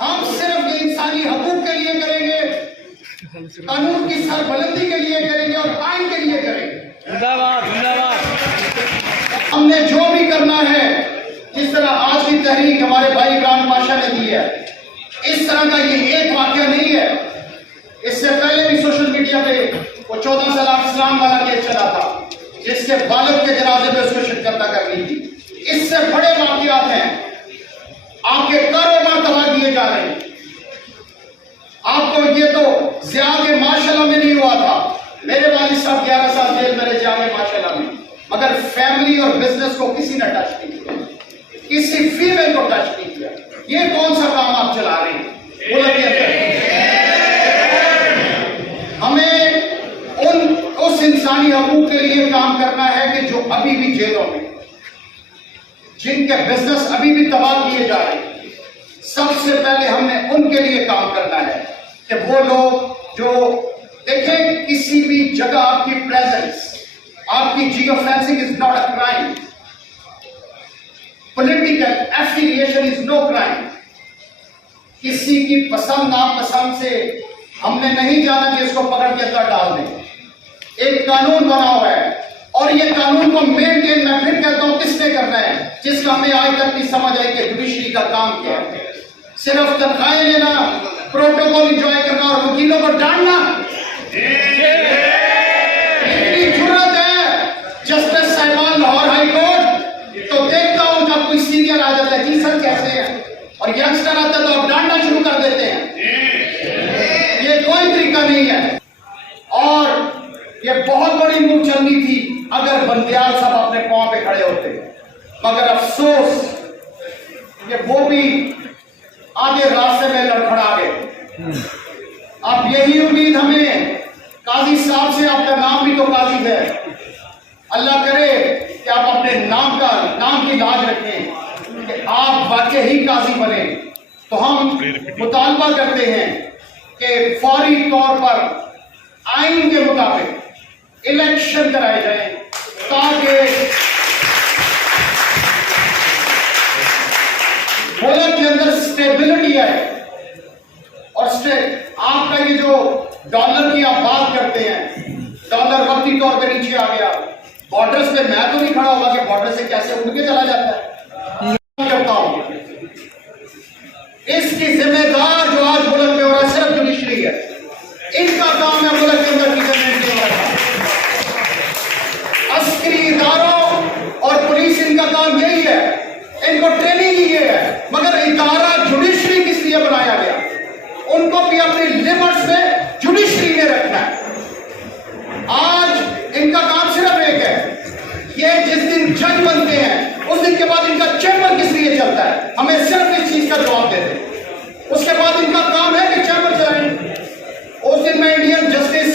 हम सिर्फ ये इंसानी हकूक के लिए करेंगे, कानून की सरबलंदी के लिए करेंगे और आइन के लिए करेंगे। जिंदाबाद जिंदाबाद। हमने जो भी करना है, जिस तरह आज की तहरीक हमारे भाई इमरान पाशा ने दी है, इस तरह का ये एक वाकया नहीं है। इससे पहले भी सोशल मीडिया पे वो 14 साल इस्लाम वाला केस चला था, जिसके बालक के जनाजे में उसको शिरकत करनी थी। इससे बड़े वाकयात हैं। आपके कारोबार तबाह किए जा रहे हैं। आपको ये तो ज़ियादे माशाल्लाह में नहीं हुआ था। मेरे वालिद साहब 11 साल जेल में रहे ज़ियादे माशाल्लाह में, मगर फैमिली और बिजनेस को किसी ने टच नहीं किया, किसी फीमेल को टच नहीं किया। ये कौन सा काम आप चला रहे हैं? हमें उस इंसानी हकूक के लिए काम करना है कि जो अभी भी जेलों में, जिनके बिजनेस अभी भी तबाह किए जा रहे हैं, सबसे पहले हमने उनके लिए काम करना है कि वो लोग जो देखें, किसी भी जगह आपकी प्रेजेंस, आपकी geofencing is not a crime, political affiliation is no crime. किसी की पसंद नापसंद से हमने नहीं जाना कि इसको पकड़ के अंदर डाल दें। एक कानून बना हुआ है और ये कानून को मेंटेन, मैं फिर कहता हूं, किसने करना है? जिसका हमें आज तक नहीं समझ आई कि जुडिशरी का काम क्या है। सिर्फ तनख्वाहें लेना, प्रोटोकॉल एंजॉय करना और वकीलों को डांटना। इतनी जरूरत है जस्टिस साहिबान लाहौर हाई कोर्ट, तो देखता हूं जब कोई सीनियर आ जाता है, जी सर कैसे हैं, और यंगस्टर आता है तो आप डांटना शुरू कर देते हैं। ये कोई तरीका नहीं है। और ये बहुत बड़ी मूव चलनी थी अगर बंदियाल साहब अपने पांव पे खड़े होते, मगर अफसोस कि वो भी आगे रास्ते में लड़खड़ा गए। अब यही उम्मीद हमें काजी साहब से, आपका नाम भी तो काजी है, अल्लाह करे कि आप अपने नाम की लाज रखें कि आप वाकई ही काजी बने। तो हम मुतालबा करते हैं कि फौरी तौर पर आइन के मुताबिक इलेक्शन कराए जाए ताकि मुल्क के अंदर स्टेबिलिटी आए। और आपका ये जो डॉलर की आप बात करते हैं, डॉलर वक्ती तौर पे नीचे आ गया, बॉर्डर्स पे मैं तो नहीं खड़ा हुआ कि बॉर्डर से कैसे उड़ के चला जाता है। करता हूं इसकी जिम्मेदार जो आज मुल्क में हो रहा है सिर्फ जुडिशरी है। इनका काम है मुल्क के अंदर अस्करी इदारों और पुलिस, इनका काम यही है, इनको ट्रेनिंग ही ये है। मगर इदारा जुडिशरी किस लिए बनाया गया? उनको भी अपनी लिमिट्स में जुडिशरी ने रखना है। आज इनका काम सिर्फ एक है, ये जिस दिन जज बनते हैं उस दिन के बाद इनका चैम्बर किस लिए चलता है, हमें सिर्फ इस चीज का जवाब दे दें। उसके बाद इनका काम है कि चैम्बर चलाएं। उस दिन में इंडियन जस्टिस,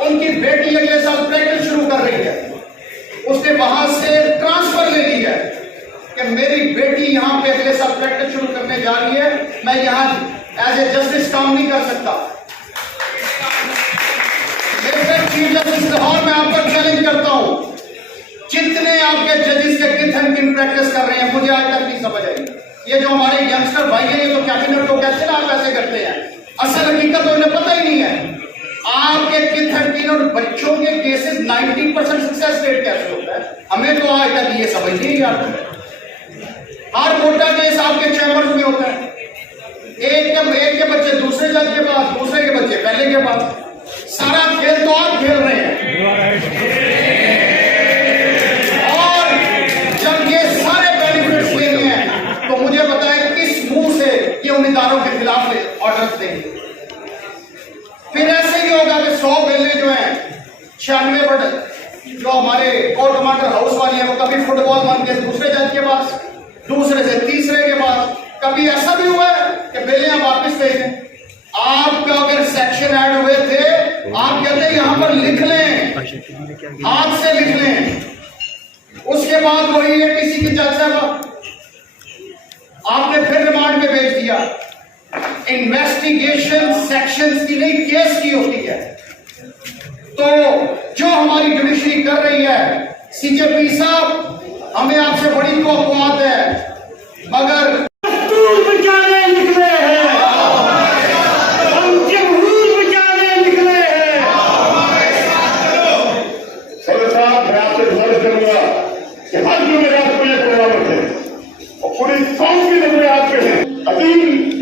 उनकी बेटी अगले साल प्रैक्टिस शुरू कर रही है, उसने वहां से ट्रांसफर ले ली है कि मेरी बेटी यहां पे अगले साल प्रैक्टिस शुरू करने जा रही है, मैं यहां एज ए जस्टिस काम नहीं कर सकता। चीफ जस्टिस लाहौर में आपको चैलेंज करता हूं, जितने आपके जजेस के कित एंड किन प्रैक्टिस कर रहे हैं, मुझे आज तक नहीं समझ आई। ये जो हमारे यंगस्टर भाई हैं, ये तो कैबिनेट को कहते हैं ना, आप ऐसे करते हैं, असल हकीकत तो इन्हें पता ही नहीं है। आपके कित एंड किन और बच्चों के केसेस 90% सक्सेस रेट कैसे होता है, हमें तो आज तक ये समझ नहीं आता। हर मोटा केस आपके चैम्बर्स में होता है, एक के बच्चे दूसरे जज के पास, दूसरे के बच्चे पहले के पास, सारा खेल तो आप खेल रहे हैं। और जब ये सारे बेनिफिट्स लेने हैं तो मुझे बताएं किस मुंह से ये उन इदारों के खिलाफ ऑर्डर्स देंगे। फिर ऐसे ही होगा कि 100 बेलें जो हैं 96 जो हमारे कोर्ट कमांडर हाउस वाली है, वो कभी फुटबॉल बन के दूसरे जज के पास, दूसरे से तीसरे के पास। कभी ऐसा भी हुआ है कि बेलें वापस भेजें। आपका अगर सेक्शन ऐड हुए थे, आप कहते हैं यहां पर लिख लें, हाथ से लिख लें, उसके बाद वही है किसी की जज साहब आपने फिर रिमांड में भेज दिया। इन्वेस्टिगेशन सेक्शंस की नहीं, केस की होती है। तो जो हमारी जुडिशरी कर रही है, सीजेपी साहब, हमें आपसे बड़ी तवक्कुआत है, मगर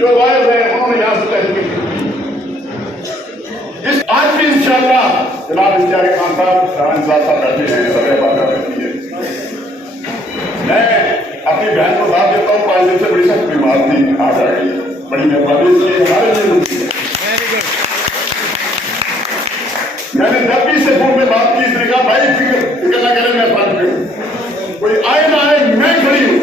जो वायद है उन्होंने यहाँ से तय की। इस आज भी इंशाअल्लाह जनाब इख्तियार खान साहब शाहनशाह बैठे हैं, सभी बात बैठी है। मैं अपनी बहन को साथ देता हूँ, 5 दिन से बड़ी सख्त बीमार थी, आ जाएगी, बड़ी मेहरबानी इसलिए हमारे लिए रुकी है। मैंने जब भी से फोन में बात की, इसने कहा भाई फिक्र न करें, मैं साथ में हूँ, कोई आए ना आए मैं खड़ी हूँ।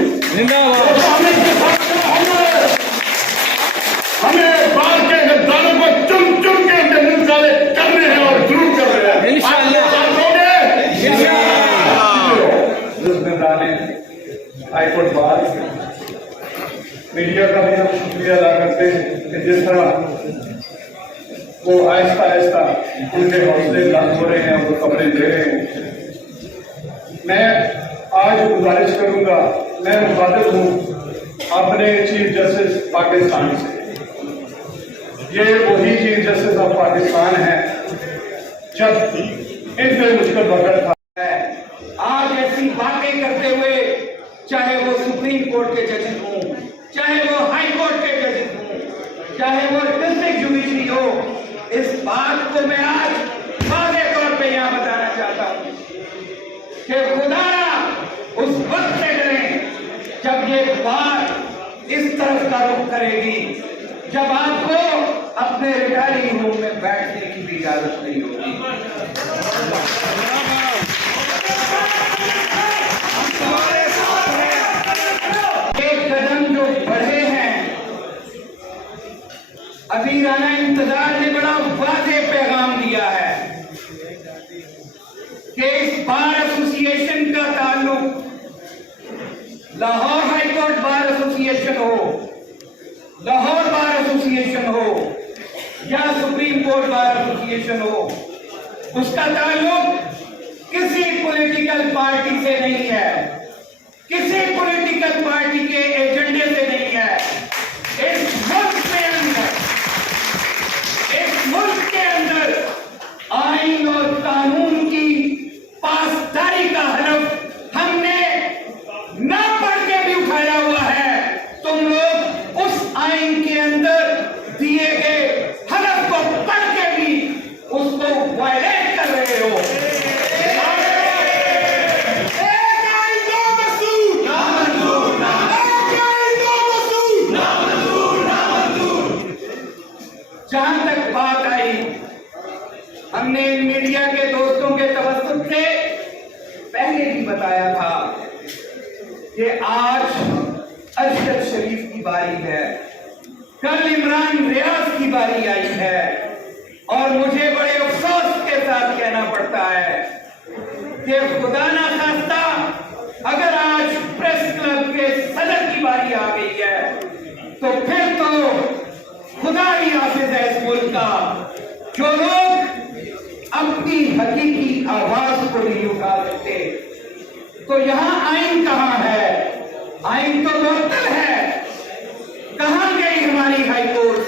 हमें बाल के गद्दारों को चुन चुन के उनके मुंह काले करने हैं और जरूर कर रहे हैं। हाईकोर्ट बार मीडिया का भी हम शुक्रिया अदा करते हैं कि जिस तरह वो आहिस्ता आहिस्ता उनके हौसले बुलंद हो रहे हैं, वो खबरें दे रहे हैं। मैं आज गुजारिश करूंगा, मैं मुखातिब हूँ अपने चीफ जस्टिस पाकिस्तान से। ये वही चीफ जस्टिस ऑफ पाकिस्तान है जब इन पे मुश्किल वक्त था। आज ऐसी बातें करते हुए, चाहे वो सुप्रीम कोर्ट के जजेस हों, चाहे वो हाई कोर्ट के जजेस हों, चाहे वो डिस्ट्रिक्ट जुडिशरी हो, इस बात को मैं आज वाज़ेह तौर पे यहाँ बताना चाहता हूँ कि खुदा उस वक्त से डरें जब ये बात इस तरफ का रुख करेगी, जब आपको अपने रिटायरिंग होम में बैठने की भी इजाजत नहीं होगी। एक कदम जो बढ़े हैं, अभी राना इंतजार ने बड़ा वाज़ेह पैगाम दिया है कि इस बार एसोसिएशन का ताल्लुक लाहौर हाईकोर्ट बार एसोसिएशन हो, लाहौर बार एसोसिएशन हो या सुप्रीम कोर्ट बार एसोसिएशन हो, उसका ताल्लुक किसी पॉलिटिकल पार्टी से नहीं है, किसी पॉलिटिकल पार्टी के एजेंडे से नहीं है। इस मुल्क के अंदर आईन और कानून की पासदारी का हलफ हमने ना पढ़ के भी उठाया हुआ है। तुम लोग उस आईन के अंदर दिए गए हलफ को पढ़ के भी उसको वायलेट कर रहे हो। जहां तक बात आई, हमने मीडिया के दोस्तों के तवज्जुह से पहले भी बताया था कि आज अरशद शरीफ की बारी है, कल इमरान रियाज की बारी आई है, और मुझे बड़े अफसोस के साथ कहना पड़ता है कि खुदा ना खास्ता अगर आज प्रेस क्लब के सदर की बारी आ गई है तो फिर तो खुदा ही हाफिज है इस मुल्क का, जो लोग अपनी हकीकी आवाज को नहीं उठा सकते। तो यहाँ आईन कहाँ है? आईन तो मुअत्तल है। कहाँ गई हमारी हाई कोर्ट,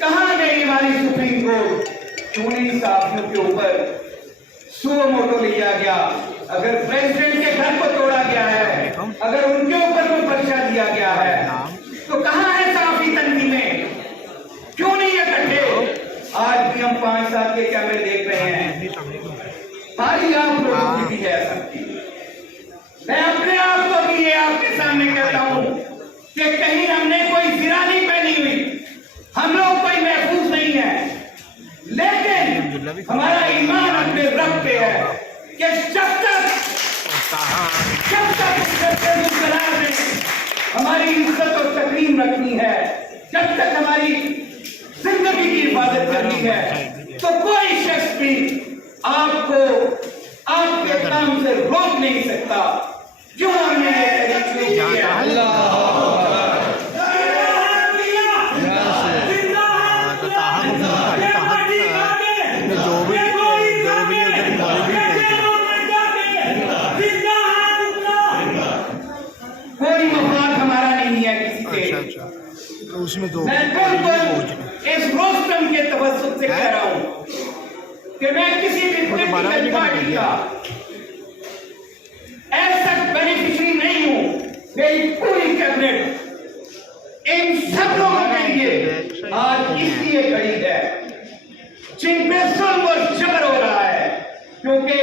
कहाँ गई हमारी सुप्रीम कोर्ट? क्यों नहीं साथियों के ऊपर सुओ मोटो लिया गया? अगर प्रेसिडेंट के घर को तोड़ा गया है, अगर उनके ऊपर कोई पर्चा दिया गया है, तो कहाँ है साफी तंजीमें? क्यों नहीं इकट्ठे? आज भी हम 5 साल के कैमरे देख रहे हैं। बारी आप लोगों की भी है सबकी। मैं अपने आप को भी ये आपके सामने कहता हूं कि कहीं हमने कोई जिरा नहीं पहनी हुई, हम लोग कोई महफूज नहीं है, लेकिन हमारा ईमान अपने रब पे है कि जब तक हमारी इज्जत और तकरीम रखनी है, जब तक हमारी जिंदगी की हिफाजत करनी है, तो कोई शख्स भी आपको आपके काम से रोक नहीं सकता। क्यों हमने कोई मफाद हमारा नहीं है किसी से। तो उसमें दो मैं बिल्कुल इस रोस्टम के तवज्जुह से कह रहा हूं कि मैं किसी भी पॉलिटिकल पार्टी का ऐसा बेनिफिशियरी नहीं हूं। मेरी पूरी कैबिनेट इन सब लोगों के लिए आज इसलिए खड़ी है जिन पे जुल्म और जबर हो रहा है, क्योंकि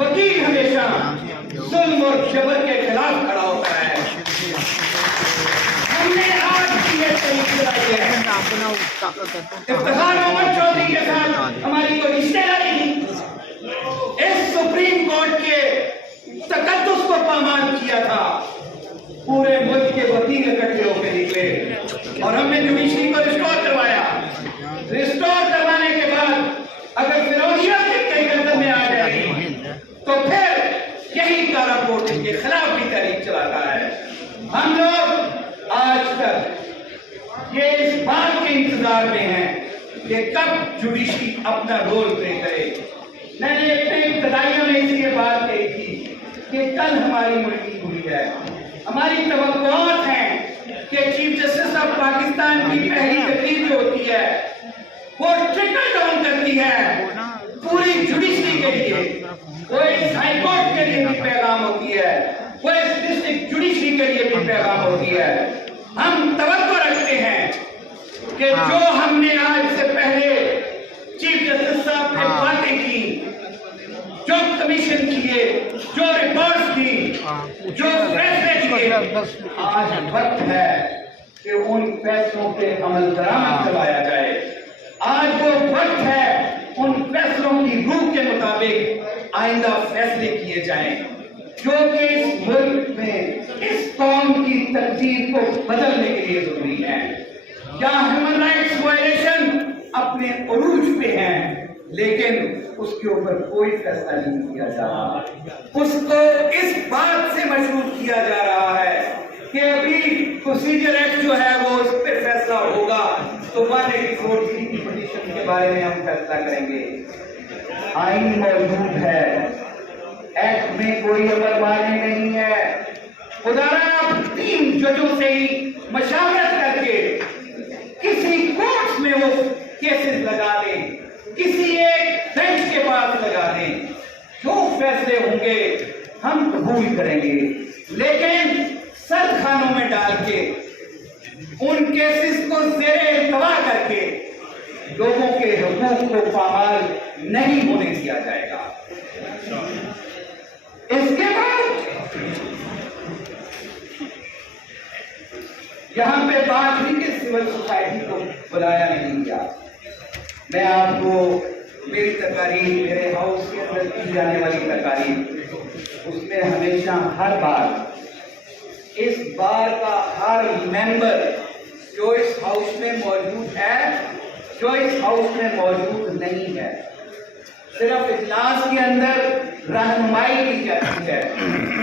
वकील हमेशा जुल्म और जबर के खिलाफ खड़ा होता है। हमने आज भी ये तरीके रखे हैं। इफ्तिखार मोहम्मद चौधरी के साथ हमारी कोई रिश्तेदारी नहीं। इस सुप्रीम कोर्ट के तकद्दुस को पामाल किया था। पूरे मुल्क के वकील इकट्ठे होकर निकले और हमने जुडिशरी को रिस्टोर करवाया। रिस्टोर करवाने के बाद अगर फिरौतियां कई कदम में आ जाएगी तो फिर यही कारा कोर्ट के खिलाफ भी तहरीक चलाता है। हम लोग आज तक ये इस बात के इंतजार में हैं कि कब जुडिशरी अपना रोल प्ले करे। मैंने अपने इब्तदाइया में इसलिए बात कही थी कि कल हमारी मीटिंग हुई है। हमारी तवक्कुआत हैं कि चीफ जस्टिस ऑफ पाकिस्तान की पहली तकरीर जो होती है वो ट्रिकल डाउन करती है पूरी जुडिशरी के लिए, वो इस हाई कोर्ट के लिए भी पैगाम होती है, वो इस डिस्ट्रिक्ट जुडिशरी के लिए भी पैगाम होती है। हम तवक्को रखते हैं कि जो हमने आज से पहले चीफ जस्टिस साहब ने बातें की, जो कमीशन किए, जो रिपोर्ट्स दी, जो फैसले किए, आज वक्त है कि उन फैसलों पे अमल दरामद करवाया जाए। आज वो वक्त है उन फैसलों की रूह के मुताबिक आइंदा फैसले किए जाएं, जो कि इस मुल्क में इस कौम की तकदीर को बदलने के लिए जरूरी है। क्या ह्यूमन राइट्स वायलेशन अपने उरूज पे हैं, लेकिन उसके ऊपर कोई फैसला नहीं किया जा रहा। उसको इस बात से मशहूर किया जा रहा है कि अभी प्रोसीजर एक्ट जो है वो उस पर फैसला होगा तो 184 की पिटीशन के बारे में हम फैसला करेंगे। आईन मौजूद है, एक्ट में कोई अमल वाले नहीं है। खुदारा आप 3 जजों से ही मशावरत करके किसी कोर्ट में वो केसेस लगा दें, किसी एक बेंच के पास लगा दें, जो फैसले होंगे हम कबूल करेंगे, लेकिन सर खानों में डाल के उन केसेस को ज़ेरे इल्तवा करके लोगों के हुकूक को पामाल नहीं होने दिया जाएगा। इसके बाद यहां पे बात हुई कि सिविल सोसाइटी को बुलाया नहीं गया। मैं आपको मेरी तकारीर, मेरे हाउस के अंदर की जाने वाली तकारीर, उसमें हमेशा हर बार इस बार का हर मेंबर जो इस हाउस में मौजूद है, जो इस हाउस में मौजूद नहीं है, सिर्फ इजलास के अंदर रहनुमाई की जाती है।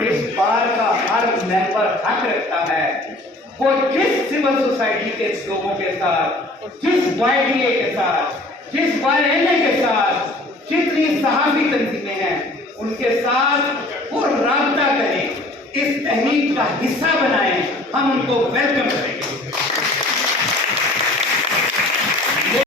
इस बार का हर मेंबर हक रखता है वो जिस सिविल सोसाइटी के लोगों के साथ, जिस YDA के साथ, जिस YNA के साथ, जितनी सहाफी तंजीमें हैं उनके साथ वो राब्ता करें, इस तहरीक का हिस्सा बनाएं, हम उनको वेलकम करेंगे।